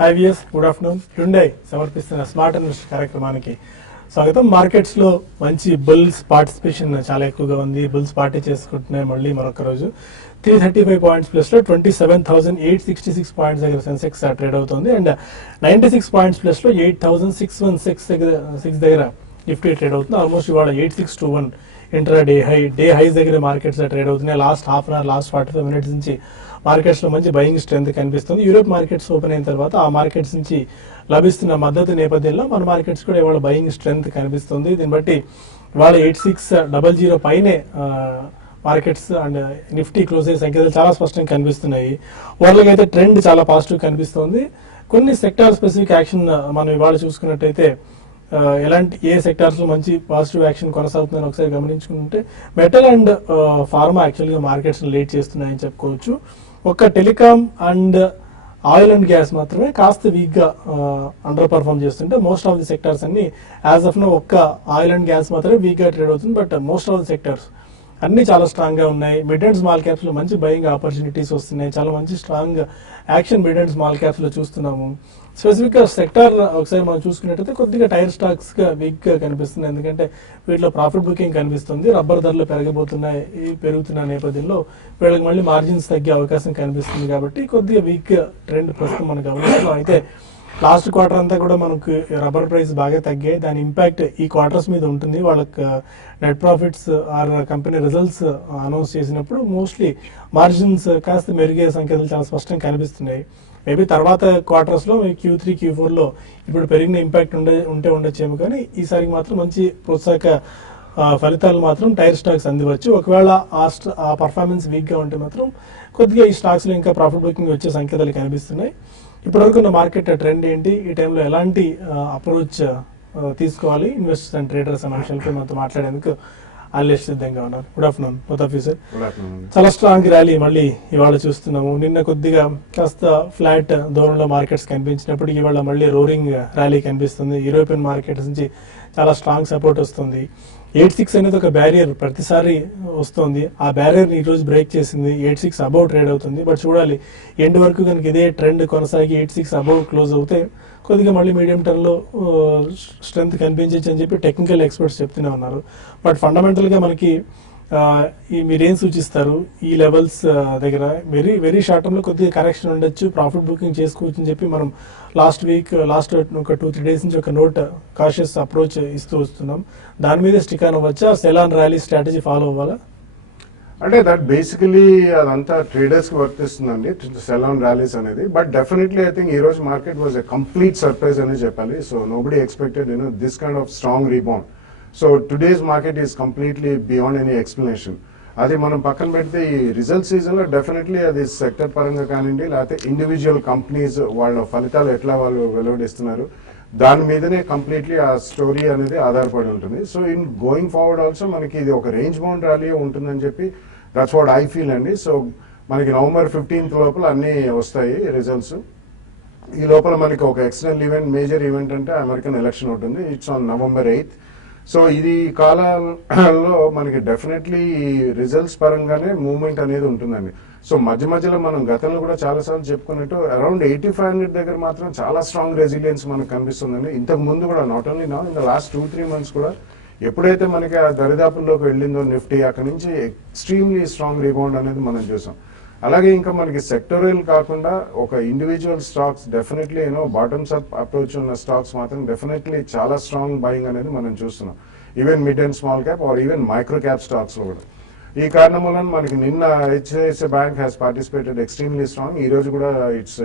Hi VS, good afternoon. Hyundai సమర్పిస్తున్న smart invest కార్యక్రమానికి స్వాగతం. మార్కెట్స్ లో మంచి బుల్స్ పార్టిసిపేషన్ చాలా ఎక్కువగా ఉంది. బుల్స్ పార్టీ చేసుకుంటున్నాయి మళ్ళీ మరొక రోజు. 335 పాయింట్స్ ప్లస్ లో 27,866 పాయింట్స్ దగ్గర సెన్సెక్స్ ట్రేడ్ అవుతుంది. అండ్ 96 పాయింట్స్ ప్లస్ లో 8,616 దగ్గర నిఫ్టీ ట్రేడ్ అవుతుంది. ఆల్మోస్ట్ ఇవాళ 8621 ఇంట్రా డే హైస్ దగ్గర మార్కెట్స్ ట్రేడ్ అవుతున్నాయి. Last half an hour, last 45 minutes నుంచి మార్కెట్స్ లో మంచి బయింగ్ స్ట్రెంత్ కనిపిస్తుంది. యూరోప్ మార్కెట్స్ ఓపెన్ అయిన తర్వాత ఆ మార్కెట్స్ నుంచి లభిస్తున్న మద్దతు నేపథ్యంలో మన మార్కెట్స్ కూడా ఇవాళ బయింగ్ స్ట్రెంత్ కనిపిస్తుంది. దీన్ని బట్టి ఇవాళ 8600 పైనే మార్కెట్స్ అండ్ నిఫ్టీ క్లోజ్ అయ్యే సంఖ్యలు చాలా స్పష్టంగా కనిపిస్తున్నాయి. ఓవరాల్గా అయితే ట్రెండ్ చాలా పాజిటివ్ కనిపిస్తుంది. కొన్ని సెక్టార్ స్పెసిఫిక్ యాక్షన్ మనం ఇవాళ చూసుకున్నట్టయితే ఎలాంటి ఏ సెక్టార్స్ లో మంచి పాజిటివ్ యాక్షన్ కొనసాగుతుందని ఒకసారి గమనించుకుంటే మెటల్ అండ్ ఫార్మా యాక్చువల్గా మార్కెట్స్ లీడ్ చేస్తున్నాయని చెప్పుకోవచ్చు. ఒక్క telecom and oil and gas మాత్రమే కాస్త వీక్ గా అండర్ పర్ఫార్మ్ చేస్తుంటే మోస్ట్ ఆఫ్ ది సెక్టార్స్ అన్ని యాజ్ ఆఫ్ నో ఒక్క ఆయిల్ అండ్ గ్యాస్ మాత్రమే వీక్ గా ట్రేడ్ అవుతుంది. But most of the sectors అన్ని చాలా స్ట్రాంగ్ గా ఉన్నాయి. మిడ్ అండ్ స్మాల్ క్యాప్స్ లో మంచి బయింగ్ ఆపర్చునిటీస్ వస్తున్నాయి. చాలా మంచి strong action mid and small caps లో చూస్తున్నాము. స్పెసిఫిక్ గా సెక్టార్ ఒకసారి మనం చూసుకున్నట్టయితే కొద్దిగా టైర్ స్టాక్స్ గా వీక్ గా కనిపిస్తుంది. ఎందుకంటే వీటిలో ప్రాఫిట్ బుకింగ్ కనిపిస్తుంది. రబ్బర్ ధరలు పెరుగుతున్న నేపథ్యంలో వీళ్ళకి మళ్ళీ మార్జిన్స్ తగ్గే అవకాశం కనిపిస్తుంది. కాబట్టి కొద్దిగా వీక్ ట్రెండ్ ప్రస్తుతం మనం గమనిస్తున్నాం. అయితే లాస్ట్ క్వార్టర్ అంతా కూడా మనకు రబ్బర్ ప్రైస్ బాగా తగ్గాయి. దాని ఇంపాక్ట్ ఈ క్వార్టర్స్ మీద ఉంటుంది. వాళ్ళకి net profits or company results announce చేసినప్పుడు మోస్ట్లీ మార్జిన్స్ కాస్త మెరుగే సంకేతాలు చాలా స్పష్టంగా కనిపిస్తున్నాయి. మేబీ తర్వాత క్వార్టర్స్ లో Q3, Q4 లో ఇప్పుడు పెరిగిన ఇంపాక్ట్ ఉండొచ్చేమో, కానీ ఈసారికి మాత్రం మంచి ప్రోత్సాహక ఫలితాలు మాత్రం టైర్ స్టాక్స్ అందివచ్చు. ఒకవేళ ఆ పర్ఫార్మెన్స్ వీక్ గా ఉంటే మాత్రం కొద్దిగా ఈ స్టాక్స్ లో ఇంకా ప్రాఫిట్ బుకింగ్ వచ్చే సంకేతాలు కనిపిస్తున్నాయి. ఇప్పటివరకు ఉన్న మార్కెట్ ట్రెండ్ ఏంటి, ఈ టైంలో ఎలాంటి అప్రోచ్ తీసుకోవాలి ఇన్వెస్టర్స్ అండ్ ట్రేడర్స్ అనే అంశాలపై మనతో మాట్లాడేందుకు అల్లేష్ సిద్ధంగా ఉన్నారు. Good afternoon both of you sir. చాలా స్ట్రాంగ్ ర్యాలీ మళ్ళీ ఇవాళ చూస్తున్నాము. నిన్న కొద్దిగా కాస్త ఫ్లాట్ దూరంలో మార్కెట్స్ కనిపించినప్పుడు ఇవాళ మళ్ళీ రోరింగ్ ర్యాలీ కనిపిస్తుంది. యూరోపియన్ మార్కెట్స్ నుంచి చాలా స్ట్రాంగ్ సపోర్ట్ వస్తుంది. 86 అనేది ఒక బ్యారియర్ ప్రతిసారి వస్తుంది. ఆ బ్యారియర్ ఈ రోజు బ్రేక్ చేసింది. 86 అబౌవ్ ట్రేడ్ అవుతుంది. బట్ చూడాలి ఎండ్ వరకు కనుక ఇదే ట్రెండ్ కొనసాగి 86 అబౌవ్ క్లోజ్ అవుతే కొద్దిగా మళ్ళీ మీడియం టర్మ్ లో స్ట్రెంత్ కనిపించచ్చు అని చెప్పి టెక్నికల్ ఎక్స్పర్ట్స్ చెప్తూనే ఉన్నారు. బట్ ఫండమెంటల్ గా మనకి మీరేం సూచిస్తారు ఈ లెవెల్స్ దగ్గర? వెరీ షార్ట్ టర్మ్ లో కొద్దిగా కరెక్షన్ ఉండొచ్చు, ప్రాఫిట్ బుకింగ్ చేసుకోవచ్చు అని చెప్పి మనం లాస్ట్ ఒక 2-3 డేస్ నుంచి ఒక నోట్ కాషియస్ అప్రోచ్ ఇస్తూ వస్తున్నాం. దాని మీద స్టిక్ ఆన్ అవ్వచ్చా? Sell on rally strategy follow అవ్వాలా? అంటే దట్ బేసికలీ అదంతా ట్రేడర్స్ కి వర్తిస్తుందండి, సెల్ ఆన్ ర్యాలీస్ అనేది. బట్ డెఫినెట్లీ ఐ థింక్ ఈ రోజు market was a complete surprise అని చెప్పాలి. So nobody expected this kind of strong rebound. So today's market is completely beyond any explanation. అది మనం పక్కన పెడితే ఈ రిజల్ట్ సీజన్ లో డెఫినెట్లీ అది సెక్టర్ పరంగా కానివ్వండి, లేకపోతే ఇండివిజువల్ కంపెనీస్ వాళ్ళ ఫలితాలు ఎట్లా వాళ్ళు వెలువడిస్తున్నారు దాని మీదనే కంప్లీట్లీ ఆ స్టోరీ అనేది ఆధారపడి ఉంటుంది. So in going forward also మనకి ఇది ఒక రేంజ్ బౌండ్ ర్యాలీ ఉంటుందని చెప్పి దట్స్ వాట్ ఐ ఫీల్ అండి. సో మనకి November 15th లోపల అన్ని వస్తాయి రిజల్ట్స్. ఈ లోపల మనకి ఒక ఎక్స్టర్నల్ ఈవెంట్, మేజర్ ఈవెంట్ అంటే అమెరికన్ ఎలక్షన్ ఉంటుంది. It's on November 8th. So ఇది కాలంలో మనకి డెఫినెట్లీ రిజల్ట్స్ పరంగానే మూవ్మెంట్ అనేది ఉంటుందండి. సో మధ్యలో మనం గతంలో కూడా చాలా సార్లు చెప్పుకున్నట్టు అరౌండ్ 8500 దగ్గర మాత్రం చాలా స్ట్రాంగ్ రెసిలియన్స్ మనకు కనిపిస్తుందండి. ఇంతకు ముందు కూడా not only now, in the last 2-3 months కూడా ఎప్పుడైతే మనకి ఆ దరిదాపుల్లోకి వెళ్ళిందో నిఫ్టీ, అక్కడి నుంచి ఎక్స్ట్రీమ్లీ స్ట్రాంగ్ రీబౌండ్ అనేది మనం చూసాం. అలాగే ఇంకా మనకి సెక్టోరియల్ కాకుండా ఒక individual stocks definitely bottoms up approach ఉన్న స్టాక్స్ మాత్రం డెఫినెట్లీ చాలా స్ట్రాంగ్ బయింగ్ అనేది మనం చూస్తున్నాం. Even mid and small cap or even micro cap stocks లో కూడా. ఈ కారణం వలన మనకి నిన్న HDFC bank has participated extremely strong. ఈ రోజు కూడా ఇట్స్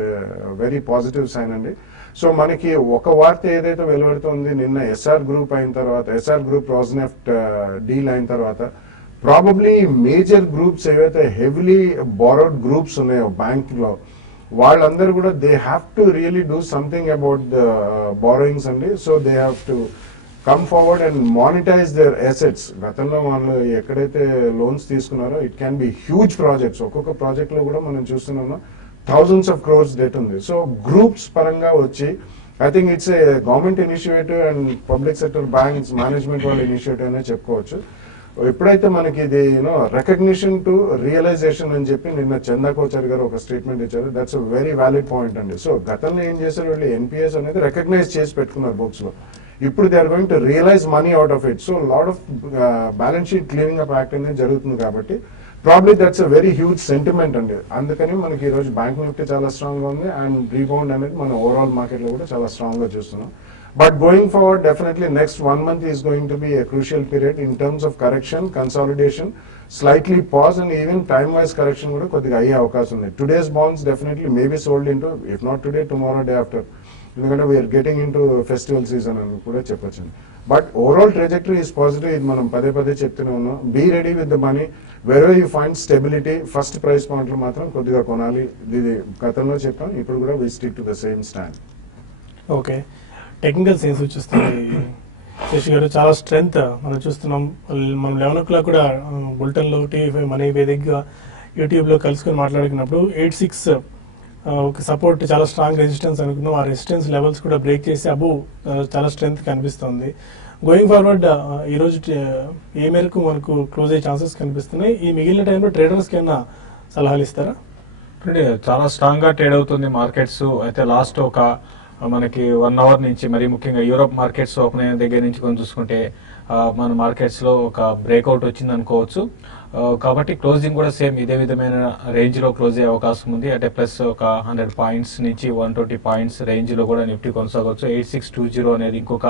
వెరీ పాజిటివ్ సైన్ అండి. సో మనకి ఒక వార్త ఏదైతే వెలువడుతుంది నిన్న ఎస్ఆర్ గ్రూప్ అయిన తర్వాత, ఎస్ఆర్ గ్రూప్ రాస్నెఫ్ట్ డీల్ అయిన తర్వాత ప్రాబబ్లీ మేజర్ గ్రూప్స్ ఏవైతే హెవీలీ బారోడ్ గ్రూప్స్ ఉన్నాయో బ్యాంక్ లో వాళ్ళందరూ కూడా they have to really do something about the borrowings అండి. So they have to come forward and monetize their assets. గతంలో వాళ్ళు ఎక్కడైతే లోన్స్ తీసుకున్నారో it can be huge projects. ఒక్కొక్క ప్రాజెక్ట్ లో కూడా మనం చూస్తున్నాము thousands of crores debt ఉంది. సో గ్రూప్స్ పరంగా వచ్చి I think it's a government initiative and public sector banks management వాళ్ళ ఇనిషియేటివ్ అనే చెప్పుకోవచ్చు. ఎప్పుడైతే మనకి ఇది రికగ్నిషన్ టు రియలైజేషన్ అని చెప్పి నిన్న చందా కోచర్ గారు ఒక స్టేట్మెంట్ ఇచ్చారు. దట్స్ వెరీ వ్యాలిడ్ పాయింట్ అండి. సో గతంలో ఏం చేశారు వీళ్ళు, ఎన్పిఎస్ అనేది రికగ్నైజ్ చేసి పెట్టుకున్నారు బుక్స్ లో. ఇప్పుడు they are going to realise money out of it. So lot of balance sheet cleaning up act అనేది జరుగుతుంది కాబట్టి probably that's a very huge sentiment అండి. అందుకని మనకి ఈ రోజు బ్యాంక్ నిఫ్టీ చాలా స్ట్రాంగ్ గా ఉంది అండ్ రీబౌండ్ అనేది మన ఓవరాల్ మార్కెట్ లో కూడా చాలా స్ట్రాంగ్ గా చూస్తున్నాం. But going forward, definitely next 1 month is going to be a crucial period in terms of correction, consolidation, slightly pause and even time-wise correction కూడా కొద్దిగా అయ్యే అవకాశం ఉంది. Today's bonds definitely may be sold into, if not today, tomorrow, day after. ఎందుకంటే we're getting into festival season అని కూడా చెప్పొచ్చు. But overall trajectory is positive. ఇది మనం పదే పదే చెప్తూనే ఉన్నాం. Be ready with the money where you find stability. First price పాయింట్లు మాత్రం కొద్దిగా కొనాలి. ఇది గతంలో చెప్పాం, ఇప్పుడు కూడా we stick to the same stand. Okay, technical signs చూస్తుంది శశి గారు, చాలా స్ట్రెంగ్త్ మనం చూస్తున్నాం. మనం 11 o'clock కూడా బులెటిన్లో టీవీ మనీ వేదికగా యూట్యూబ్లో కలుసుకొని మాట్లాడుకున్నప్పుడు 86 ఒక సపోర్ట్ చాలా స్ట్రాంగ్ రెసిస్టెన్స్ అనుకున్నాం. ఆ రెసిస్టెన్స్ లెవెల్స్ కూడా బ్రేక్ చేసి అబోవ్ చాలా స్ట్రెంగ్త్ కనిపిస్తుంది. గోయింగ్ ఫార్వర్డ్ ఈరోజు ఏ మేరకు మనకు క్లోజ్ అయ్యే ఛాన్సెస్ కనిపిస్తున్నాయి? ఈ మిగిలిన టైంలో ట్రేడర్స్కి ఏమైనా సలహాలు ఇస్తారా? చాలా స్ట్రాంగ్ గా ట్రేడ్ అవుతుంది మార్కెట్స్. అయితే లాస్ట్ ఒక మనకి 1 hour నుంచి, మరి ముఖ్యంగా యూరోప్ మార్కెట్స్ ఓపెన్ అయిన దగ్గర నుంచి కొంచెం చూసుకుంటే మన మార్కెట్స్ లో ఒక బ్రేక్అవుట్ వచ్చింది అనుకోవచ్చు. కాబట్టి క్లోజింగ్ కూడా సేమ్ ఇదే విధమైన రేంజ్ లో క్లోజ్ అయ్యే అవకాశం ఉంది. అంటే ప్లస్ ఒక 100 points నుంచి 120 points రేంజ్ లో కూడా నిఫ్టీ కొనసాగవచ్చు. 8620 అనేది ఇంకొక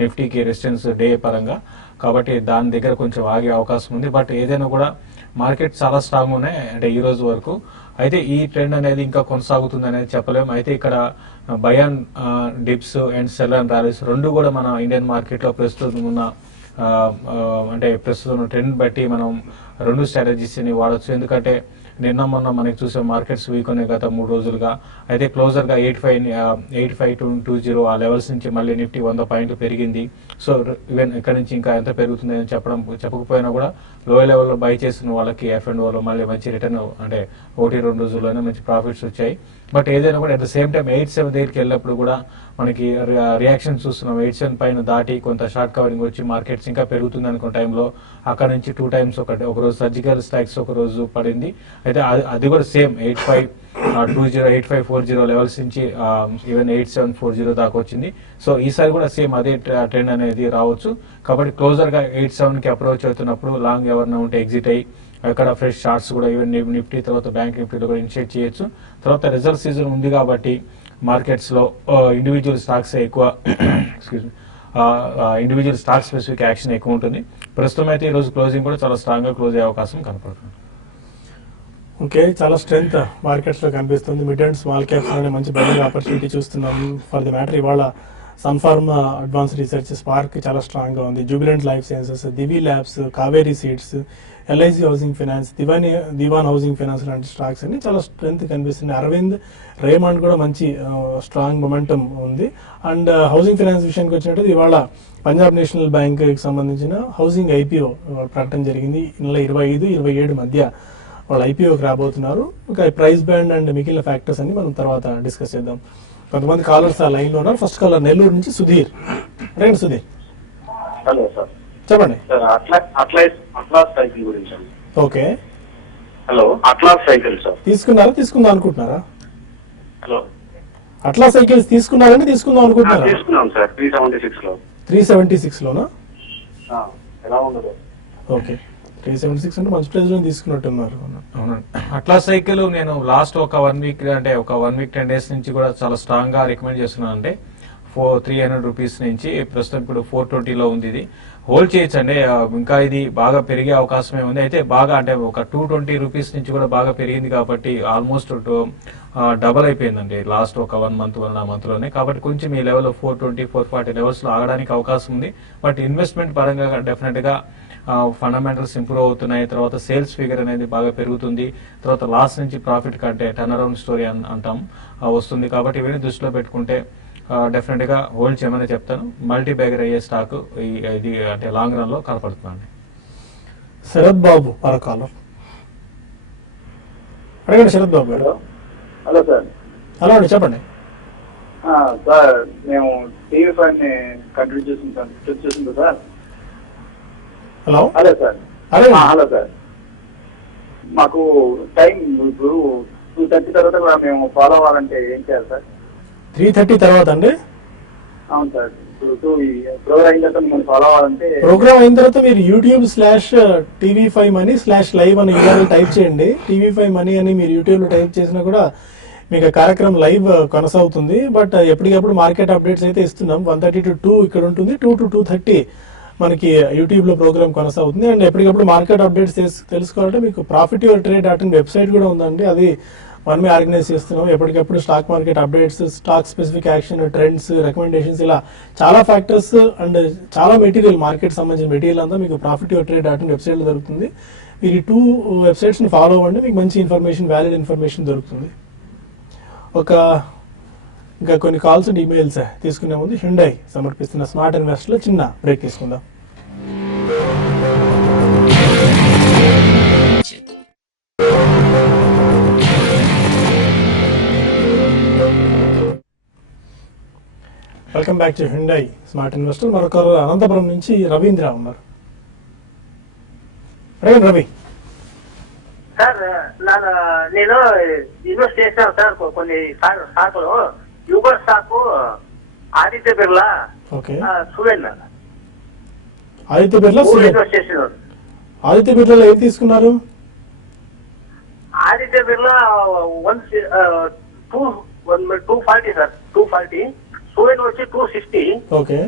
నిఫ్టీకి రెసిస్టెన్స్ డే పరంగా, కాబట్టి దాని దగ్గర కొంచెం ఆగే అవకాశం ఉంది. బట్ ఏదైనా కూడా మార్కెట్ చాలా స్ట్రాంగ్ ఉన్నాయి అంటే ఈ రోజు వరకు. అయితే ఈ ట్రెండ్ అనేది ఇంకా కొనసాగుతుంది అనేది చెప్పలేము. అయితే ఇక్కడ buy and dips and sell and rallies రెండు కూడా మన ఇండియన్ మార్కెట్ లో ప్రస్తుతం ఉన్న అంటే ప్రస్తుతం ట్రెండ్ బట్టి మనం రెండు స్ట్రాటజీస్ ని వాడచ్చు. ఎందుకంటే నిన్న మొన్న మనకి చూసే మార్కెట్స్ వీక్ ఉన్నాయి గత 3 రోజులుగా. అయితే క్లోజర్ గా 8520 ఆ లెవెల్స్ నుంచి మళ్ళీ నిఫ్టీ 100 పాయింట్లు పెరిగింది. సో ఈవెన్ ఇక్కడ నుంచి ఇంకా ఎంత పెరుగుతుంది అని చెప్పకపోయినా కూడా లో లెవెల్లో బై చేసిన వాళ్ళకి F&O మళ్ళీ మంచి రిటర్న్, అంటే 1-2 రోజుల్లోనే మంచి ప్రాఫిట్స్ వచ్చాయి. బట్ ఏదైనా కూడా అట్ ద సేమ్ టైం 87 దగ్గరికి వెళ్ళినప్పుడు కూడా మనకి రియాక్షన్ చూస్తున్నాం. 87 పైన దాటి కొంత షార్ట్ కవరింగ్ వచ్చి మార్కెట్స్ ఇంకా పెరుగుతుంది అనుకున్న టైంలో అక్కడ నుంచి 2 times ఒక రోజు సర్జికల్ స్ట్రైక్స్ ఒక రోజు పడింది. అయితే అది కూడా సేమ్ 8520 8540 లెవెల్స్ నుంచి ఈవెన్ 8740 దాకా వచ్చింది. సో ఈసారి కూడా సేమ్ అదే ట్రెండ్ అనేది రావచ్చు. కాబట్టి క్లోజర్ గా 87 కి అప్రోచ్ అవుతున్నప్పుడు లాంగ్ ఎవరైనా ఉంటే ఎగ్జిట్ అయ్యి అక్కడ ఫ్రెష్ షార్ట్స్ కూడా ఈవెన్ నిఫ్టీ తర్వాత బ్యాంక్ నిఫ్టీలో కూడా ఇనిషియేట్ చేయొచ్చు. తర్వాత రిజల్ట్ సీజన్ ఉంది కాబట్టి మార్కెట్స్ లో ఇండివిజువల్ స్టాక్స్ ఎక్కువ ఇండివిజువల్ స్టాక్ స్పెసిఫిక్ యాక్షన్ ఎక్కువ ఉంటుంది. ప్రస్తుతం అయితే ఈ రోజు క్లోజింగ్ కూడా చాలా స్ట్రాంగ్ గా క్లోజ్ అయ్యే అవకాశం కనపడుతుంది. ఓకే, చాలా స్ట్రెంగ్త్ మార్కెట్స్ లో కనిపిస్తుంది. మిడ్ అండ్ స్మాల్ క్యాప్స్ అనే మంచి బయింగ్ ఆపర్చునిటీ చూస్తున్నాం. ఫర్ ది మ్యాటర్ ఇవాళ సన్ఫార్మా అడ్వాన్స్ రీసెర్చ్ స్పార్క్ చాలా స్ట్రాంగ్ గా ఉంది. Jubilant life sciences, Divi labs, Kaveri seeds, LIC housing finance, Dewan housing finance లాంటి స్టాక్స్ అన్ని చాలా స్ట్రెంగ్త్ కనిపిస్తుంది. అరవింద్, రేమండ్ కూడా మంచి స్ట్రాంగ్ మొమెంటం ఉంది. అండ్ హౌసింగ్ ఫైనాన్స్ విషయానికి వచ్చినట్టు ఇవాళ పంజాబ్ నేషనల్ బ్యాంక్ కి సంబంధించిన హౌసింగ్ IPO ప్రకటన జరిగింది. ఈ నెల 25-27 మధ్య వాళ్ళు IPOకి రాబోతున్నారు. ఇంకా ప్రైస్ బ్యాండ్ అండ్ మిగిలిన ఫ్యాక్టర్స్ అన్ని మనం తర్వాత డిస్కస్ చేద్దాం. కొంతమంది కాలర్స్ ఆ లైన్ లో ఉన్నారు. ఫస్ట్ కాలర్ నెల్లూరు నుంచి సుధీర్. రండి సుధీర్. హలో సార్, చెప్పండి. సార్ అట్లాస్ సైకిల్ గురించి. Okay, hello, atlas cycle sir తీసుకుందాం అనుకుంటున్నారా? హలో, అట్లా సైకిల్స్ తీసుకుందాం అనుకుంటున్నారా? తీసుకున్నాం సార్ 376 లో. 376 లోనా? ఎలా ఉండదు? ఓకే, 376 అంటే మంచి ప్రైస్ లో తీసుకున్నట్టున్నారు. అవునండి, అట్లా సైకిల్ నేను లాస్ట్ ఒక 1 week అంటే ఒక 1 week 10 days నుంచి కూడా చాలా స్ట్రాంగ్ గా రికమెండ్ చేస్తున్నాను. అంటే 300 రూపీస్ నుంచి ప్రస్తుతం ఇప్పుడు 420లో ఉంది. ఇది హోల్డ్ చేయొచ్చు అండి. ఇంకా ఇది బాగా పెరిగే అవకాశమే ఉంది. అయితే బాగా అంటే ఒక 220 రూపీస్ నుంచి కూడా బాగా పెరిగింది కాబట్టి ఆల్మోస్ట్ డబల్ అయిపోయిందండి లాస్ట్ ఒక 1 month 1.5 month లోనే. కాబట్టి కొంచెం ఈ లెవెల్ 420-440 లెవెల్స్ లో ఆగడానికి అవకాశం ఉంది. బట్ ఇన్వెస్ట్మెంట్ పరంగా డెఫినెట్ గా ఫండమెంటల్స్ ఇంప్రూవ్ అవుతున్నాయి. తర్వాత సేల్స్ ఫిగర్ అనేది బాగా పెరుగుతుంది. తర్వాత లాస్ నుంచి ప్రాఫిట్ కంటే టర్న్ అరౌండ్ స్టోరీ అంటాం వస్తుంది. కాబట్టి ఇవన్నీ దృష్టిలో పెట్టుకుంటే డెఫినెట్ గా హోల్డ్ చేయమని చెప్తాను. మల్టీ బ్యాగర్ అయ్యే స్టాక్ ఇది అంటే లాంగ్ రన్ లో కనపడుతుంది. శరత్ బాబు పరకాలం, అడగండి శరత్ బాబు గారు. Hello sir. హలో అండి, చెప్పండి. సార్ మేము టీవీ ఫైవ్ ని కంటిన్యూ చేస్తుంది సార్. హలో. Hello sir. అరే హలో సార్, మాకు టైం ఇప్పుడు 2:30 తర్వాత కూడా మేము ఫాలో అవ్వాలంటే ఏం చేయాలి సార్? 3:30 తర్వాత అండి. అవును సార్, ఇప్పుడు ఈ ప్రోగ్రామ్ అయిన తర్వాత మేము ఫాలో అవ్వాలంటే ప్రోగ్రామ్ అయిన తర్వాత మీరు youtube.tv5money/live అని URL టైప్ చేయండి. TV5money అని మీరు యూట్యూబ్ లో టైప్ చేసినా కూడా మీకు ఆ కార్యక్రమం లైవ్ కొనసాగుతుంది. బట్ ఎప్పటికప్పుడు మార్కెట్ అప్డేట్స్ అయితే ఇస్తున్నాం. 1:30 to 2 ఇక్కడ ఉంటుంది, 2 to 2:30 మనకి యూట్యూబ్ లో ప్రోగ్రామ్ కొనసాగుతుంది. అండ్ ఎప్పటికప్పుడు మార్కెట్ అప్డేట్స్ తెలుసుకోవాలంటే మీకు profityourtrade.in వెబ్సైట్ కూడా ఉందండి. అది మనమే ఆర్గనైజ్ చేస్తున్నాం. ఎప్పటికప్పుడు stock market updates, stock specific action, trends, recommendations, ఇలా చాలా ఫ్యాక్టర్స్ అండ్ చాలా మెటీరియల్, మార్కెట్ సంబంధించిన మెటీరియల్ అంతా మీకు profityourtrade.in వెబ్సైట్ లో దొరుకుతుంది. మీరు ఈ 2 వెబ్సైట్స్ ని ఫాలో అవ్వండి, మీకు మంచి ఇన్ఫర్మేషన్, వ్యాలిడ్ ఇన్ఫర్మేషన్ దొరుకుతుంది. ఇంకా కొన్ని కాల్స్ అండ్ ఈమెయిల్స్ తీసుకునే ముందు హ్యుండై సమర్పిస్తున్న స్మార్ట్ ఇన్వెస్ట్ లో చిన్న బ్రేక్ తీసుకుందాం. Welcome back to Hyundai smart investor. మరొకరు అనంతపురం నుంచి రవీంద్ర ఉన్నారు. రవి సార్, నేను ఇన్వెస్ట్ చేశాను సార్ కొన్ని స్టాకులు. Uber stock, Aditya Birla, okay. Suven Aditya Birla, invest చేసినాడు. ఆదిత్య బిర్లాలో ఏం తీసుకున్నారు? ఆదిత్య బిర్లా 240 సార్, 240. సువెన్ వచ్చి 260. ఓకే.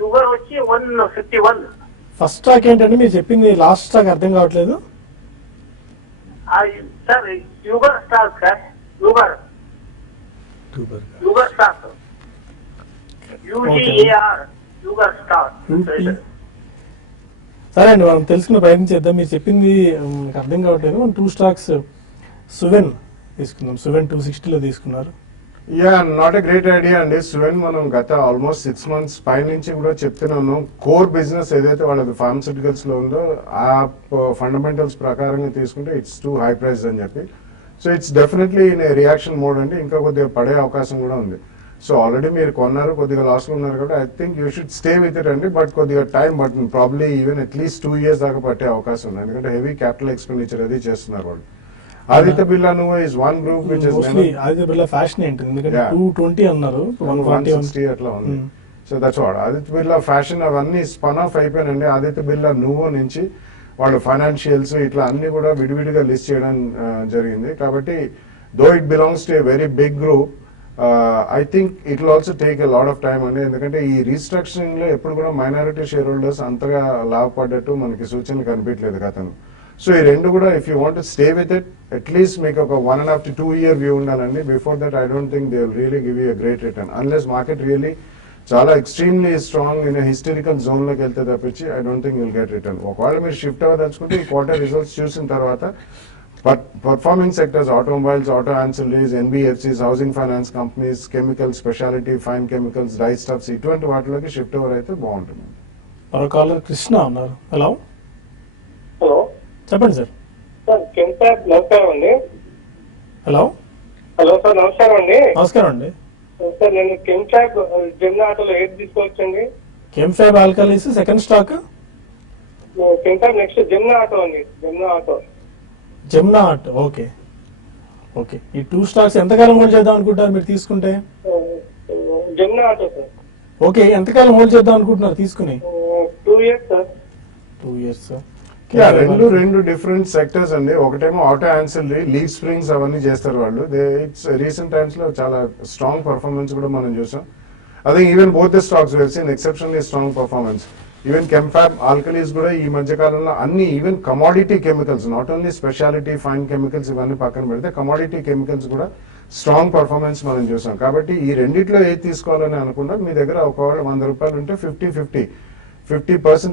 యూబర్ వచ్చి 151. ఫస్ట్ స్టాక్ ఏంటంటే మీరు చెప్పింది లాస్ట్ స్టాక్ అర్థం కావట్లేదు sir. Uber stock sir, Uber stock, UGAR, Uber stock. సరే అండి, మనం తెలుసుకునే ప్రయత్నం చేద్దాం. మీరు చెప్పింది మీకు అర్థం కావట్లేదు. మనం 2 స్టాక్స్ సువెన్ తీసుకుందాం. సువెన్ 260లో తీసుకున్నారు. Yeah, not a great idea అండి. సువెన్ మనం గత ఆల్మోస్ట్ 6 months పై నుంచి కూడా చెప్తున్నాను. కోర్ బిజినెస్ ఏదైతే వాళ్ళది ఫార్మస్యూటికల్స్ లో ఉందో ఆ ఫండమెంటల్స్ ప్రకారంగా తీసుకుంటే ఇట్స్ టూ హై ప్రైస్ అని చెప్పి. So it's definitely in reaction mode అండి. ఇంకా కొద్దిగా పడే అవకాశం కూడా ఉంది. సో ఆల్రెడీ మీరు కొన్నారు, కొద్దిగా లాస్ లో ఉన్నారు కాబట్టి I think you should stay with it అండి. బట్ కొద్దిగా టైం పడుతుంది, ప్రాబ్లీ ఈవెన్ అట్లీస్ట్ 2 years దాకా పట్టే అవకాశం ఉంది. ఎందుకంటే హెవీ క్యాపిటల్ ఎక్స్పెండిచర్ అది చేస్తున్నారు వాళ్ళు. ఆదిత్య బిర్లా నువ్వు is one group which is Aditya Birla fashion ఏంటి, ఎందుకంటే 220 అన్నారు, 160 అట్లా ఉంది. So that's what Aditya Birla fashion అవన్నీ స్పన్ ఆఫ్ అయిపోయినండి. ఆదిత్య బిర్లా నువ్వు నుంచి వాళ్ళు ఫైనాన్షియల్స్ ఇట్లా అన్ని కూడా విడివిడిగా లిస్ట్ చేయడం జరిగింది. కాబట్టి though it belongs to a very big group, I think it will also take a lot of time అండి. ఎందుకంటే ఈ రీస్ట్రక్చరింగ్ లో ఎప్పుడు కూడా మైనారిటీ షేర్ హోల్డర్స్ అంతగా లాభపడ్డట్టు మనకి సూచనలు కనిపించలేదు గతంలో. సో ఈ రెండు కూడా if you want stay with it at least మీకు ఒక 1.5 to 2 year వ్యూ ఉండాలండి. Before that I don't think they will really give you a great return unless market really చాలా extremely strong in historical zone లోకి వెళ్తే తప్పించి I don't think will get return. ఒకవేళ మీరు shift అవ్వదలుచుకుంటే ఈ quarter results చూసిన తర్వాత performing sectors, automobiles, auto ancillaries, NBFCs, housing finance companies, chemicals, speciality, fine chemicals, die stuffs ఇటువంటి వాటిలోకి షిఫ్ట్ ఓవర్ అయితే బాగుంటుంది. మరో కాలర్ కృష్ణ ఉన్నారు. హలో హలో, చెప్పండి సార్. సార్ కెంటాబ్ నమస్కారం అండి. హలో హలో సార్, నమస్కారం అండి. నమస్కారం అండి. సార్ నేను కెంటాబ్ జెమ్నా ఆటోలో ఏది తీసుకోవచ్చండి? కెంఫాబ్ ఆల్కలీస్ సెకండ్ స్టాక్, కెంటాబ్ నెక్స్ట్ జెమ్నా ఆటో అండి. జెమ్నా ఆటో. Okay okay. ఈ 2 స్టాక్స్ ఎంతకాలం హోల్డ్ చేద్దాం అనుకుంటారు మీరు తీసుకుంటే? Jamna auto sir. ఓకే, ఎంతకాలం హోల్డ్ చేద్దాం అనుకుంటున్నారు తీసుకుని? 2 years సార్. 2 years sir. రెండు డిఫరెంట్ సెక్టర్స్ అండి. ఒకటేమో ఆటో యాన్సిలరీ, లీవ్ స్ప్రింగ్స్ అవన్నీ చేస్తారు వాళ్ళు. ఇట్స్ రీసెంట్ టైమ్స్ లో చాలా స్ట్రాంగ్ పర్ఫార్మెన్స్ కూడా మనం చూసాం. అదే even both the stocks well seen exceptionally strong performance. Even Chemfab alkalis కూడా ఈ మధ్య కాలంలో అన్ని even commodity chemicals, not only speciality fine chemicals ఇవన్నీ పక్కన పెడితే కమోడిటీ కెమికల్స్ కూడా స్ట్రాంగ్ పర్ఫార్మెన్స్ మనం చూసాం. కాబట్టి ఈ రెండిట్లో ఏది తీసుకోవాలని అనుకుంటే మీ దగ్గర ఒకవేళ ₹100 ఉంటే 50%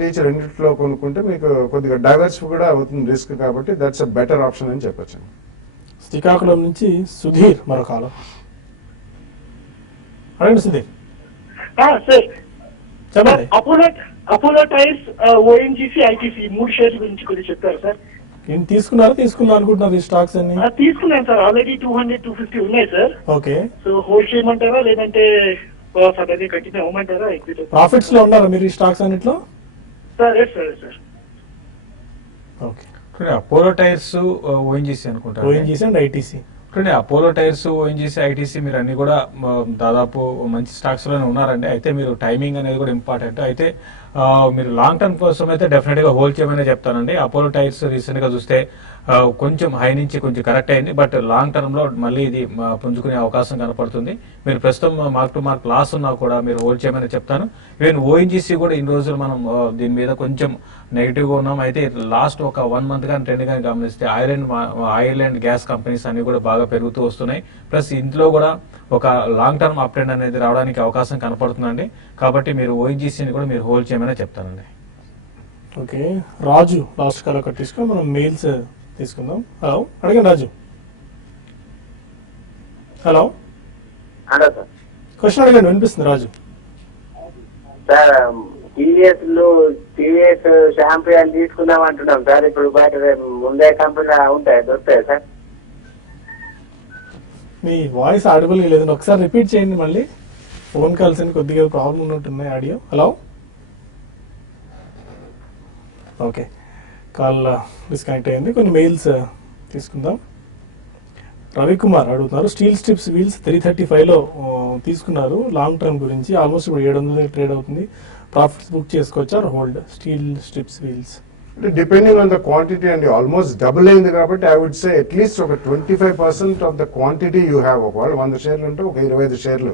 ఈచ్ రెండిట్లో కొనుక్కుంటే మీకు కొద్దిగా డైవర్స్ కూడా అవుతుంది రిస్క్. కాబట్టి దట్స్ అ బెటర్ ఆప్షన్ అని చెప్పొచ్చు. శ్రీకాకుళం నుంచి సుధీర్ మరో కాలం. అడగండి సుధీర్. సార్ చెప్పండి. Apollo tyres, ONGC, ITC 3 shares గురించి కొద్దిగా చెప్పారు సార్. నేను తీసుకుందాం అనుకుంటున్నారు ఈ స్టాక్స్ అన్ని? తీసుకున్నాను సార్, ఆల్రెడీ 200-250 ఉన్నాయి సార్. ఓకే. సో హోల్డ్ చేయమంటారా లేదంటే సడన్గా కంటిన్యూ అవ్వమంటారా? ప్రాఫిట్స్ లో ఉన్నారా మీరు ఈ స్టాక్స్ అన్నిట్లో? Sir yes sir. Okay. Apollo tyres ONGC అనుకుంటారు. ONGC and ITC. Apollo tyres, ONGC, ITC మీరు అన్ని కూడా దాదాపు మంచి స్టాక్స్ లోనే ఉన్నారండి. అయితే మీరు టైమింగ్ అనేది కూడా ఇంపార్టెంట్. అయితే మీరు లాంగ్ టర్మ్ కోసం అయితే డెఫినెట్ గా హోల్డ్ చేయమని చెప్తానండి. అపోలో టైర్స్ రీసెంట్ గా చూస్తే కొంచెం హై నుంచి కొంచెం కరెక్ట్ అయింది, బట్ లాంగ్ టర్మ్ లో మళ్ళీ ఇది పుంజుకునే అవకాశం కనపడుతుంది. మీరు ప్రస్తుతం మార్క్ టు మార్క్ లాస్ ఉన్నా కూడా మీరు హోల్డ్ చేయమని చెప్తాను. ఈవెన్ ఓఎన్జీసీ కూడా ఇన్ని రోజులు మనం దీని మీద కొంచెం నెగిటివ్ గా ఉన్నాం. అయితే లాస్ట్ ఒక 1 మంత్ కానీ ట్రెండ్ కానీ గమనిస్తే ఆయిల్ అండ్ గ్యాస్ కంపెనీస్ అన్ని కూడా బాగా పెరుగుతూ వస్తున్నాయి. ప్లస్ ఇంట్లో కూడా ఒక లాంగ్ టర్మ్ అప్ ట్రెండ్ అనేది రావడానికి అవకాశం కనపడుతుందండి. కాబట్టి మీరు ఓఎన్జీసీని కూడా మీరు హోల్డ్ చేయమని చెప్తానండి. ఓకే, రాజు లాస్ట్ కాల్ ఒకటి తీసుకొని మనం మెయిల్స్ తీసుకుందాం. హలో, అడగండి Raju. Hello hello sir. Question అడగండి, వినిపిస్తుంది రాజు. సార్ టీవీఎస్ షాంపూ అని తీసుకుందాం అంటున్నాం సార్. ఇప్పుడు బయట ముందే కంపెనీ ఉంటాయి, దొరుకుతాయి సార్? మీ వాయిస్ ఆడిబుల్గా లేదండి, ఒకసారి రిపీట్ చేయండి మళ్ళీ. ఫోన్ కాల్స్ అని కొద్దిగా ప్రాబ్లం ఉన్నట్టున్నాయి audio. Hello, okay, call disconnect అయింది. కొన్ని మెయిల్స్ తీసుకుందాం. రవికుమార్ అడుగుతున్నారు, స్టీల్ స్ట్రిప్స్ వీల్స్ 335లో తీసుకున్నారు లాంగ్ టర్మ్ గురించి. ఆల్మోస్ట్ ఇప్పుడు 700 ట్రేడ్ అవుతుంది. ప్రాఫిట్స్ బుక్ చేసుకోవచ్చా hold steel strips wheels? Depending on the quantity అండి, ఆల్మోస్ట్ డబుల్ అయింది కాబట్టి ఐ వుడ్ సే అట్లీస్ట్ ఒక 25% of the quantity you have. ఒకవేళ 100 షేర్లు ఉంటే ఒక 25 షేర్లు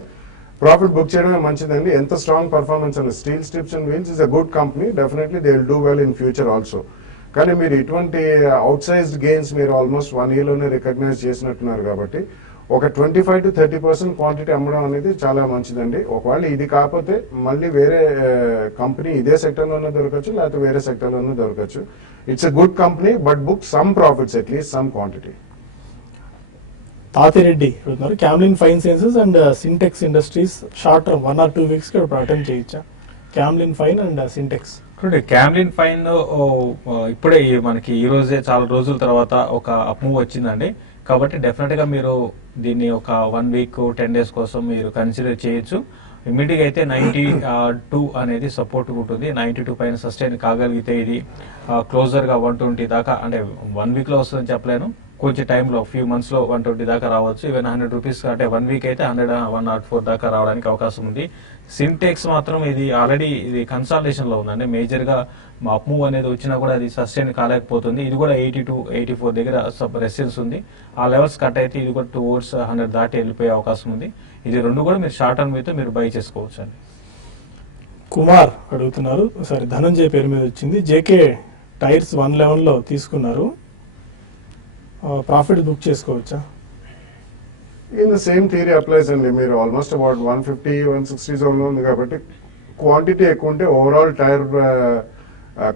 ప్రాఫిట్ బుక్ చేయడమే మంచిదండి. ఎంత స్ట్రాంగ్ పర్ఫార్మెన్స్ అని. Steel strips and wheels is a good company, definitely they will do well in future also. కానీ మీరు ఇటువంటి అవుట్ సైజ్డ్ గెయిన్స్ మీరు ఆల్మోస్ట్ 1 year లోనే రికగ్నైజ్ చేసినట్టున్నారు కాబట్టి ఒక 25 to 30% క్వాంటిటీ అమ్మడం అనేది చాలా మంచిదండి. ఒకవేళ ఇది కాకపోతే మళ్ళీ వేరే కంపెనీ ఇదే సెక్టర్లోనే దొరకచ్చు, లేకపోతే వేరే సెక్టర్లోనే దొరకచ్చు. It's a good company, but book some profits, at least some quantity. Tatireddy అడుగుతున్నారు, Camlin fine sciences and Sintex industries short term 1 or 2 weeks ఇప్పుడు అటెంప్ట్ చేయొచ్చా? Camlin fine and Sintex. Camlin fine ఇప్పుడే మనకి ఈ రోజే చాలా రోజుల తర్వాత ఒక అప్ మూవ్ వచ్చిందండి. కాబట్టి డెఫినెట్ గా మీరు దీన్ని ఒక 1 week 10 days కోసం మీరు కన్సిడర్ చేయొచ్చు. ఇమీడియట్ గా అయితే 92 అనేది సపోర్ట్ ఉంటుంది. 92 పైన సస్టైన్ కాగలిగితే ఇది క్లోజర్ గా 120 దాకా, అంటే 1 week లో వస్తుందని చెప్పలేను, కొంచెం టైంలో ఫ్యూ మంత్స్ లో 120 దాకా రావచ్చు. ఈవెన్ 100 rupees అంటే 1 week అయితే 104 దాకా రావడానికి అవకాశం ఉంది. సింటెక్స్ మాత్రం ఇది ఆల్రెడీ ఇది కన్సాలిడేషన్ లో ఉందండి. మేజర్ గా అప్ మూవ్ అనేది వచ్చినా కూడా అది సస్టైన్ కాలేకపోతుంది. ఇది కూడా 82-84 దగ్గర రెసిస్టెన్స్ ఉంది. ఆ లెవెల్స్ కట్ అయితే ఇది కూడా టువర్డ్స్ 100 దాటి వెళ్ళిపోయే అవకాశం ఉంది. ఇది రెండు కూడా మీరు షార్ట్ టర్మ్ అయితే మీరు బై చేసుకోవచ్చు అండి. కుమార్ అడుగుతున్నారు, సారీ ధనంజయ్ పేరు మీద వచ్చింది, జేకే టైర్స్ 111లో తీసుకున్నారు, ప్రాఫిట్ బుక్ చేసుకోవచ్చా? In the same theory applies అండి. మీరు ఆల్మోస్ట్ అబౌట్ 150-160 జోన్లో ఉంది కాబట్టి క్వాంటిటీ ఎక్కువ ఉంటే ఓవరాల్ టైర్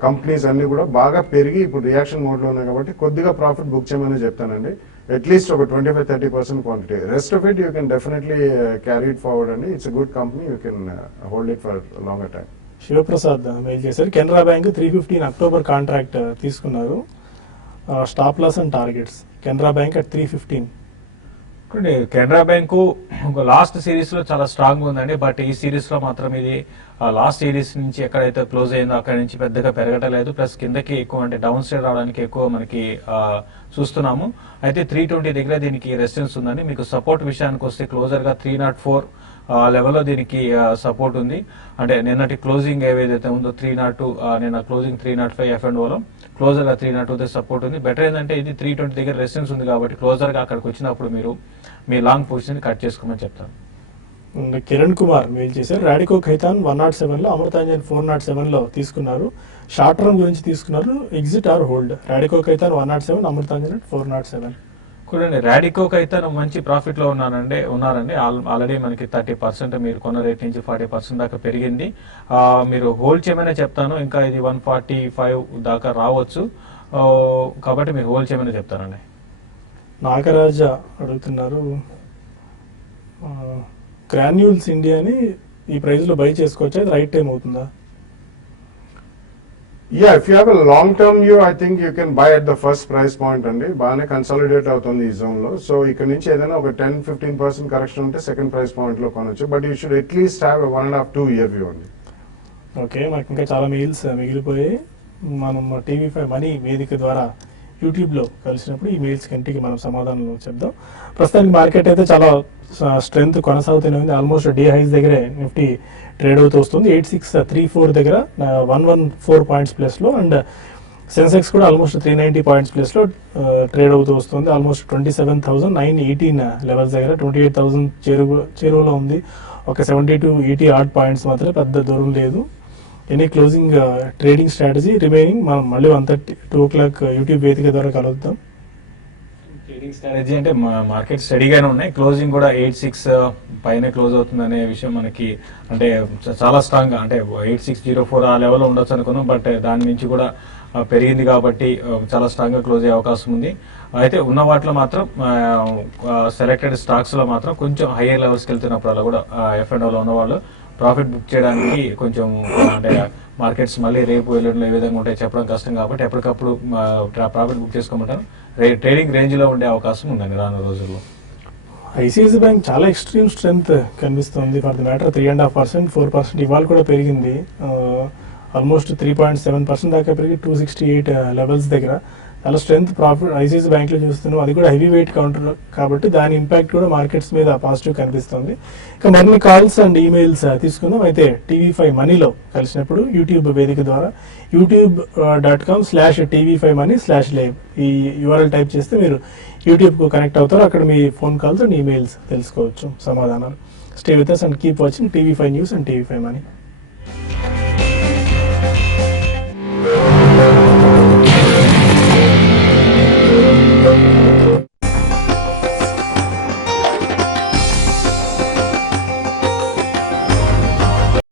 కంపెనీస్ అన్ని కూడా బాగా పెరిగి ఇప్పుడు రియాక్షన్ మోడ్లో ఉన్నాయి కాబట్టి కొద్దిగా ప్రాఫిట్ బుక్ చేయమని చెప్తానండి. అట్లీస్ట్ ఒక 25-30% quantity. Rest of it you can definitely carry it forward అండి. It's good company, you can hold it for longer time. Shivaprasad mail చేశారు, కెనరా బ్యాంక్ 315 అక్టోబర్ కాంట్రాక్ట్ తీసుకున్నారు, stop loss and targets. Canara bank at 315. Canara bank last series లో చాలా strong ఉందండి. But ఈ series లో మాత్రం ఇది లాస్ట్ సిరీస్ నుంచి ఎక్కడైతే క్లోజ్ అయిందో అక్కడ నుంచి పెద్దగా పెరగటలేదు. ప్లస్ కిందకి ఎక్కువ అంటే డౌన్ సైడ్ రావడానికి ఎక్కువ మనకి చూస్తున్నాము. అయితే 320 దగ్గర దీనికి రెసిస్టెన్స్ ఉందండి. మీకు సపోర్ట్ విషయానికి వస్తే క్లోజర్ గా 304 లెవెల్లో దీనికి సపోర్ట్ ఉంది. అంటే నిన్నటి క్లోజింగ్ ఏదైతే ఉందో 302, నిన్న క్లోజింగ్ 305 F&Oలో క్లోజర్ గా 302 సపోర్ట్ ఉంది. బెటర్ ఏంటంటే ఇది 320 దగ్గర రెసిస్టెన్స్ ఉంది కాబట్టి క్లోజర్ గా అక్కడికి వచ్చినప్పుడు మీరు మీ లాంగ్ పొజిషన్ కట్ చేసుకోమని చెప్తాను. కిరణ్ కుమార్ మెయిల్ చేశారు, రాడికో ఖైతాన్ 107లో, అమృతాంజన్ 407లో తీసుకున్నారు, షార్ట్ టర్మ్ గురించి తీసుకున్నారు, exit or hold? Radico Khaitan 107, Amrutanjan 407. చూడండి, రాడికోకి అయితే మంచి ప్రాఫిట్ లో ఉన్నారండి. ఆల్రెడీ మనకి 30% మీరు కొన్న రేట్ నుంచి 40% దాకా పెరిగింది. మీరు హోల్డ్ చేయమనే చెప్తాను. ఇంకా ఇది 145 దాకా రావచ్చు, కాబట్టి మీరు హోల్డ్ చేయమని చెప్తానండి. నాగరాజ అడుగుతున్నారు, గ్రాన్యూల్స్ ఇండియాని ఈ ప్రైస్ లో బై చేసుకోవచ్చా? ఇది రైట్ టైం అవుతుందా? Yeah, if you have a long term view, I think you can buy at the first price point అండి. బాగానే కన్సాలిడేట్ అవుతుంది ఈ జోన్ లో. సో ఇక్కడ నుంచి ఏదైనా ఒక 10-15% కరెక్షన్ ఉంటే సెకండ్ ప్రైస్ పాయింట్ లో కొనొచ్చు. But you should at least have 1.5-2 year view అండి. ఓకే, మనకి ఇంకా చాలా మెయిల్స్ మిగిలిపోయాయి. మనం TV5 మనీ వేదిక ద్వారా యూట్యూబ్లో కలిసినప్పుడు ఈ మెయిల్స్ కంటికి మనం సమాధానాలు చెప్దాం. ప్రస్తుతానికి మార్కెట్ అయితే చాలా స్ట్రెంగ్త్ కొనసాగుతూనే ఉంది. ఆల్మోస్ట్ డే హైస్ దగ్గరే నిఫ్టీ ట్రేడ్ అవుతూ వస్తుంది. 8634 దగ్గర 114 పాయింట్స్ ప్లస్లో, అండ్ సెన్సెక్స్ కూడా ఆల్మోస్ట్ 390 పాయింట్స్ ప్లస్లో ట్రేడ్ అవుతూ వస్తుంది. ఆల్మోస్ట్ 27,918 లెవెల్స్ దగ్గర 28,000 చేరువలో ఉంది. ఒక 72-80 ఆడ్ పాయింట్స్ మాత్రమే, పెద్ద దూరం లేదు. Any closing trading strategy remaining మనం మళ్ళీ 1:30 o'clock యూట్యూబ్ వేదిక ద్వారా కలుద్దాం. ట్రేడింగ్ స్ట్రాటజీ అంటే మార్కెట్ స్టడీగానే ఉన్నాయి. క్లోజింగ్ కూడా 86 పైన క్లోజ్ అవుతుంది అనే విషయం మనకి అంటే చాలా స్ట్రాంగ్ గా అంటే 8604 ఆ లెవెల్లో ఉండొచ్చు అనుకున్నాం. బట్ దాని నుంచి కూడా పెరిగింది కాబట్టి చాలా స్ట్రాంగ్ గా క్లోజ్ అయ్యే అవకాశం ఉంది. అయితే ఉన్న వాటిలో మాత్రం సెలెక్టెడ్ స్టాక్స్ లో మాత్రం కొంచెం హైయర్ లెవెల్స్కి వెళ్తున్నప్పుడు కూడా F&O లో ఉన్న వాళ్ళు ప్రాఫిట్ బుక్ చేయడానికి కొంచెం అంటే మార్కెట్స్ మళ్ళీ రేపు ఎల్లుండిలో ఏ విధంగా ఉంటాయి చెప్పడం కష్టం కాబట్టి ఎప్పటికప్పుడు ప్రాఫిట్ బుక్ చేసుకోమంటారు. ట్రేడింగ్ రేంజ్ లో ఉండే అవకాశం ఉందండి రానున్న రోజుల్లో. ఐసిఐసి బ్యాంక్ చాలా ఎక్స్ట్రీమ్ స్ట్రెంగ్త్ కనిపిస్తుంది. ఫర్ ది మ్యాటర్ 3.5%, 4% ఇవాళ కూడా పెరిగింది. ఆల్మోస్ట్ 3.7% దాకా పెరిగి 268 లెవెల్స్ దగ్గర చాలా స్ట్రెంగ్త్ ప్రాఫిట్ ఐసిఐసి బ్యాంక్ లో చూస్తున్నాం. అది కూడా హెవీ వెయిట్ కౌంటర్ కాబట్టి దాని ఇంపాక్ట్ కూడా మార్కెట్స్ మీద పాజిటివ్ కనిపిస్తుంది. ఇక మరిన్ని కాల్స్ అండ్ ఈమెయిల్స్ తీసుకుందాం. అయితే TV5 మనీలో కలిసినప్పుడు యూట్యూబ్ వేదిక ద్వారా youtube.com/TV5money/live ఈ URL టైప్ చేస్తే మీరు యూట్యూబ్కు కనెక్ట్ అవుతారు. అక్కడ మీ ఫోన్ కాల్స్ అండ్ ఈమెయిల్స్ తెలుసుకోవచ్చు సమాధానాలు. Stay with us and keep watching TV5 news and TV5 money.